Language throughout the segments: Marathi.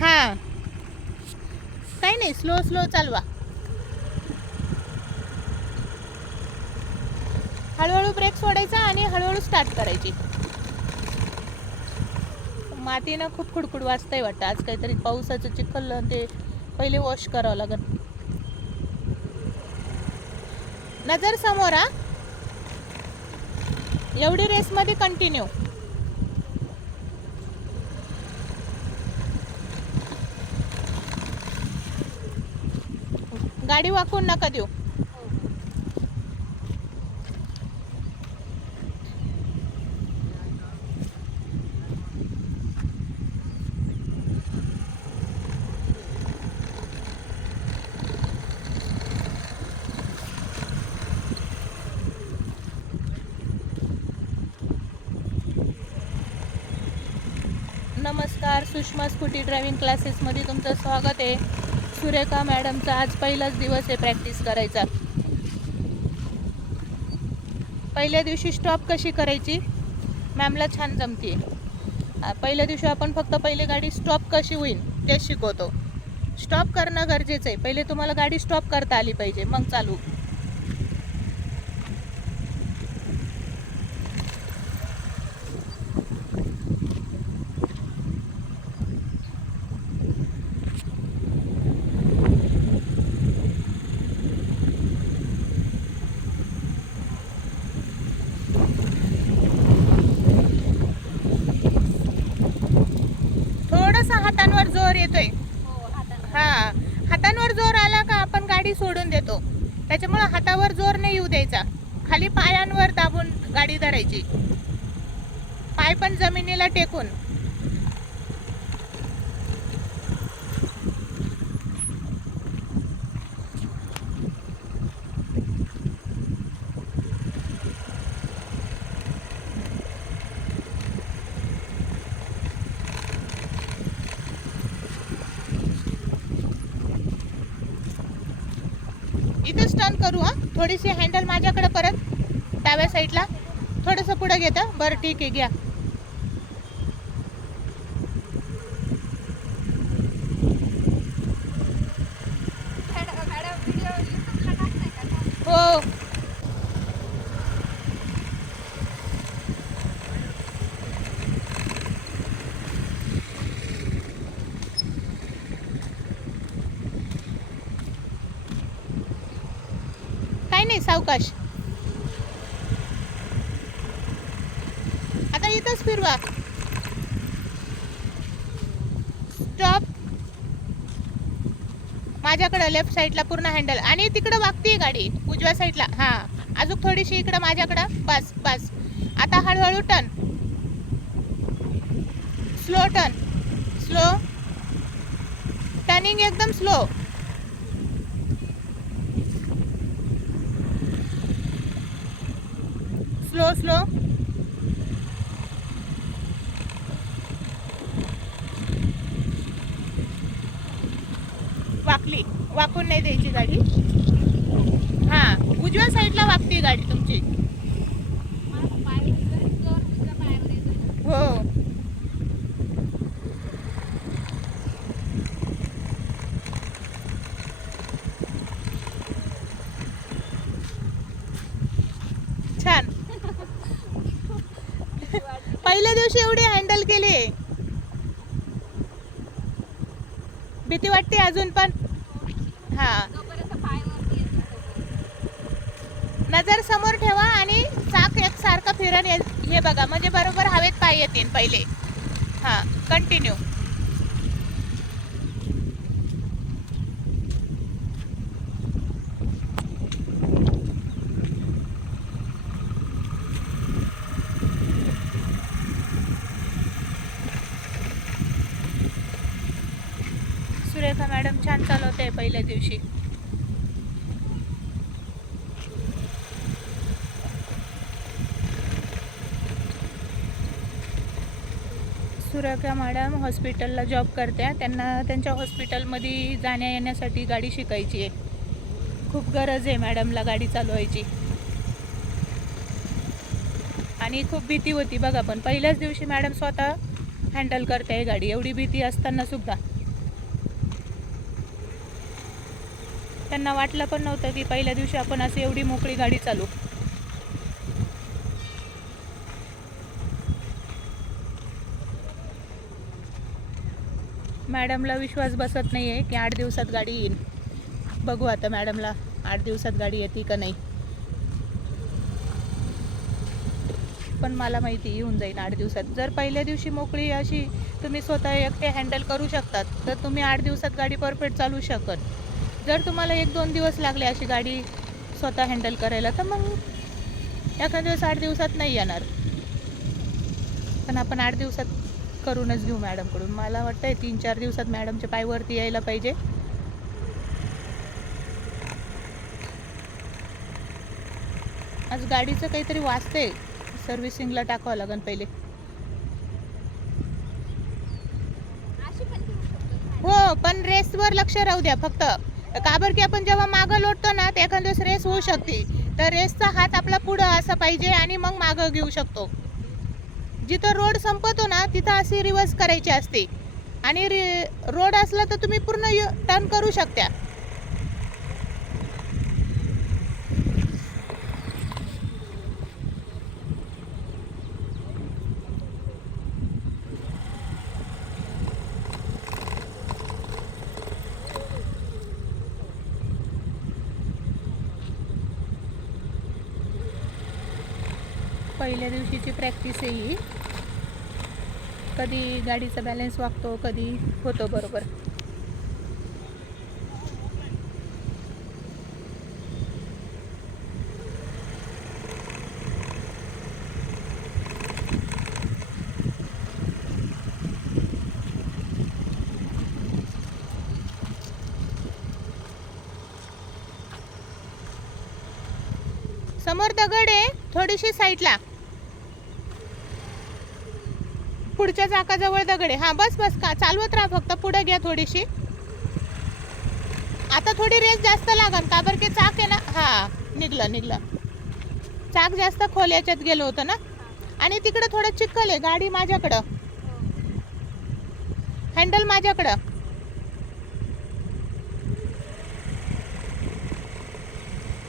हां, काही नाही, स्लो स्लो चालवा. हळूहळू ब्रेक सोडायचा आणि हळूहळू स्टार्ट करायची. मातीनं खूप खुडखुड वाजतंय वाटतं. आज काहीतरी पावसाचं चिखल ते पहिले वॉश करावं लागेल. नजर समोर हा. एवढी रेसमध्ये कंटिन्यू. गाडी वाकून नका देऊ. नमस्कार, सुषमा स्कूटी ड्रायव्हिंग क्लासेसमध्ये तुमचं स्वागत आहे. सुरेखा मॅडमचा आज पहिलाच दिवस आहे प्रॅक्टिस करायचा. पहिल्या दिवशी स्टॉप कशी करायची मॅमला छान जमते. पहिल्या दिवशी आपण फक्त पहिले गाडी स्टॉप कशी होईल ते शिकवतो. स्टॉप करणं गरजेचं आहे. पहिले तुम्हाला गाडी स्टॉप करता आली पाहिजे, मग चालू. थोडासा हातांवर जोर येतोय. हा, हातांवर जोर आला का आपण गाडी सोडून देतो. त्याच्यामुळे हातावर जोर नाही येऊ द्यायचा. खाली पायांवर दाबून गाडी धरायची, पाय पण जमिनीला टेकून. इथेच टर्न करू. हा, थोडीशी हँडल माझ्याकडे परत डाव्या साईडला थोडंसं पुढे घेता. बरं ठीक आहे, घ्या. हो, काही नाही, सावकाश. आता इथंच फिरवा. स्टॉप. माझ्याकडे लेफ्ट साईडला पूर्ण हँडल आणि तिकडे वागते गाडी उजव्या साईडला. हा, अजून थोडीशी इकडे माझ्याकडं. बस बस. आता हळूहळू turn. Slow turn. Slow turning, एकदम स्लो. Slow slow. वाकली, वाकून नाही द्यायची गाडी. हा, उजव्या साईडला वागते गाडी तुमची. हो, छान. पहिल्या दिवशी एवढी हँडल केली. भीती वाटते अजून पण. हा, नजर समोर ठेवा आणि चाक एकसारखं फिरण. हे बघा, म्हणजे बरोबर हवेत पाय येतील पहिले. हा, कंटिन्यू. सुरेखा मॅडम छान चालवते पहिल्या दिवशी. सुरेखा मॅडम हॉस्पिटलला जॉब करत्या. त्यांना त्यांच्या हॉस्पिटलमध्ये जाण्या येण्यासाठी गाडी शिकायची आहे. खूप गरज आहे मॅडमला गाडी चालवायची. आणि खूप भीती होती बघा, पण पहिल्याच दिवशी मॅडम स्वतः हँडल करते गाडी. एवढी भीती असताना सुद्धा त्यांना वाटलं पण नव्हतं की पहिल्या दिवशी आपण अशी एवढी मोकळी गाडी चालू. मॅडमला विश्वास बसत नाही आहे की 8 दिवसात गाडी येईल. बघू आता मॅडमला 8 दिवसात गाडी येते का नाही, पण मला माहिती येऊन जाईल 8 दिवसात. जर पहिल्या दिवशी मोकळी अशी तुम्ही स्वतः एकटे हँडल करू शकतात तर तुम्ही 8 दिवसात गाडी परफेक्ट चालू शकत. जर तुम्हाला 1-2 दिवस लागले अशी गाडी स्वतः हँडल करायला तर मग एखाद्या दिवस 8 दिवसात नाही येणार. पण आपण 8 दिवसात करूनच घेऊ मॅडमकडून. मला वाटतंय 3-4 दिवसात मॅडमच्या पायवरती यायला पाहिजे. आज गाडीचं काहीतरी वाजतंय, सर्व्हिसिंगला टाकावं लागेल पहिले. हो, पण रेसवर लक्ष राहू द्या फक्त. का बरं की आपण जेव्हा मागं लोटतो ना तर एखाद्या दिवस रेस होऊ शकते, तर रेसचा हात आपला पुढं असा पाहिजे आणि मग मागं घेऊ शकतो. जिथं रोड संपतो ना तिथं अशी रिव्हर्स करायची असते आणि रोड असला तर तुम्ही पूर्ण टर्न करू शकता. पहिल्या दिवशीची प्रॅक्टिस आहे ही. कधी गाडीचा बॅलन्स वागतो, कधी होतो बरोबर. समोर दगड आहे, थोडीशी साईडला. पुढच्या चाकाजवळ दगड आहे. हा बस बस, का चालवत राहा फक्त, पुढे घ्या थोडीशी. आता थोडी रेस जास्त लागल का बरं की चाक आहे ना. हा निघलं. चाक जास्त खोल याच्यात गेलं होतं ना. आणि तिकडं थोडं चिखल आहे. गाडी माझ्याकडं, हँडल माझ्याकडं.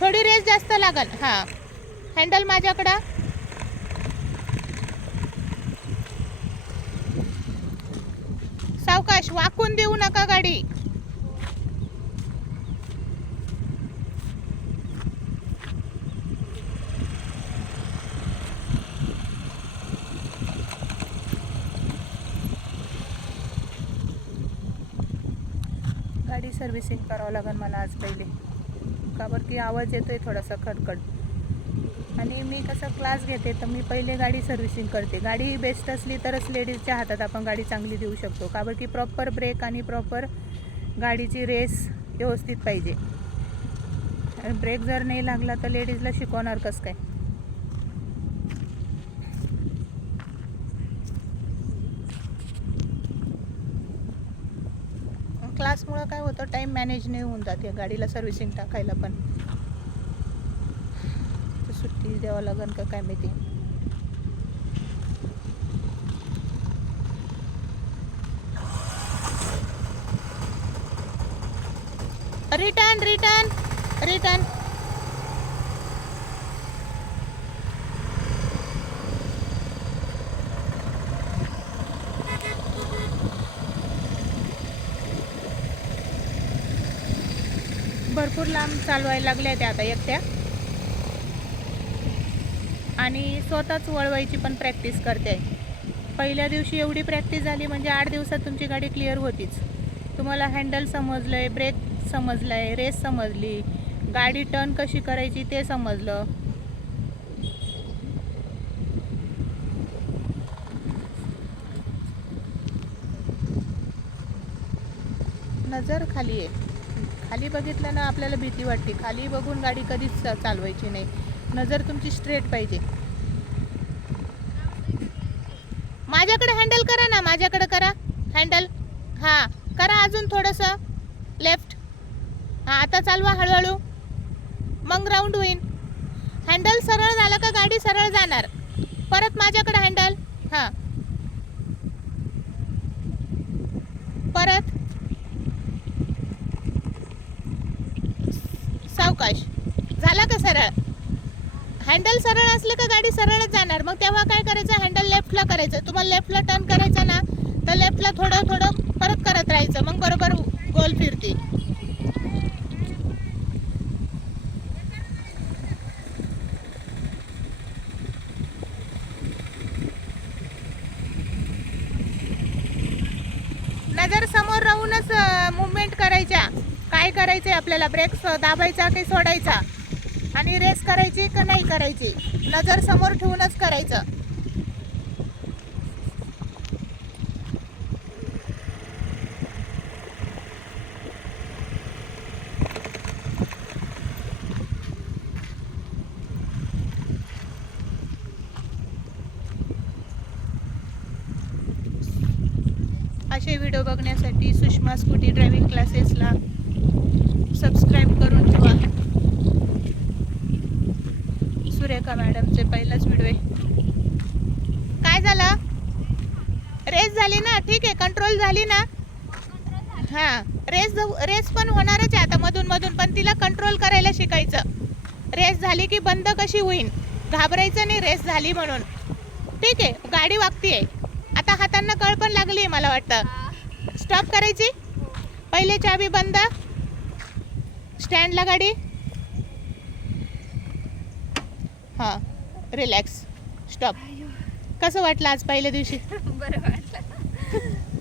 थोडी रेस जास्त लागल. हा हँडल माझ्याकडं. सावकाश, वाकून देऊ नका गाडी. गाडी सर्व्हिसिंग करावं लागेल मला आज पहिले. का बरं की आवाज येतोय थोडासा खडखड. आणि मी कसं क्लास घेते तर मी पहिले गाडी सर्व्हिसिंग करते. गाडी बेस्ट असली तरच लेडीजच्या हातात आपण गाडी चांगली देऊ शकतो. का बरं की प्रॉपर ब्रेक आणि प्रॉपर गाडीची रेस व्यवस्थित पाहिजे. ब्रेक जर नाही लागला तर लेडीजला शिकवणार कसं काय. क्लासमुळं काय होतं, टाईम मॅनेज नाही होऊन जाते गाडीला सर्व्हिसिंग टाकायला. पण सुट्टी द्यावं लागेल का काय माहिती. रिटर्न. भरपूर लांब चालवायला लागल्या त्या आता एकट्या. आणि स्वतःच वळवायची पण प्रॅक्टिस करते. पहिल्या दिवशी एवढी प्रॅक्टिस झाली म्हणजे 8 दिवसात तुमची गाडी क्लिअर होतीच. तुम्हाला हँडल समजलंय, ब्रेक समजलाय, रेस समजली, गाडी टर्न कशी करायची ते समजलं. नजर खाली आहे. खाली बघितलं ना आपल्याला भीती वाटते. खाली बघून गाडी कधीच चालवायची नाही. नजर तुमची स्ट्रेट पाहिजे. माझ्याकडे हँडल करा ना, माझ्याकडे करा हँडल. हां करा, अजून थोडंसं लेफ्ट. हां आता चालवा हळूहळू, मग राऊंड होईल. हँडल सरळ झालं का गाडी सरळ जाणार. परत माझ्याकडे हँडल. हां परत सावकाश. झाला का सरळ? हँडल सरळ असलं का गाडी सरळच जाणार. मग तेव्हा काय करायचं, हँडल लेफ्टला करायचं. तुम्हाला लेफ्टला टर्न करायचं ना, तर लेफ्टला थोडं थोडं परत करत राहायचं, मग बरोबर गोल फिरते. नजर समोर राहूनच मुवमेंट करायच्या. काय करायचंय आपल्याला, ब्रेक दाबायचा की सोडायचा, आणि रेस करायची का नाही करायची, नजर समोर ठेवूनच करायचं. असे व्हिडिओ बघण्यासाठी सुषमा स्कूटी ड्रायव्हिंग क्लासेसला सबस्क्राईब करून ठेवा. सुरेखा मॅडमचे पहिलाच व्हिडिओ आहे. काय झालं? रेस झाली ना, ठीक आहे, कंट्रोल झाली ना. हां, रेस पण होणारच आहे आता मधून मधून, पण तिला कंट्रोल करायला शिकायचं. रेस झाली की बंद कशी होईल, घाबरायचं नाही रेस झाली म्हणून. ठीक आहे, गाडी वागतीये आता, हातांना कळ पण लागली आहे मला वाटतं. स्टॉप करायची, पहिले चाबी बंद, स्टँडला गाडी. हां, रिलॅक्स, स्टॉप. कसं वाटलं आज पहिल्या दिवशी? बरं वाटलं.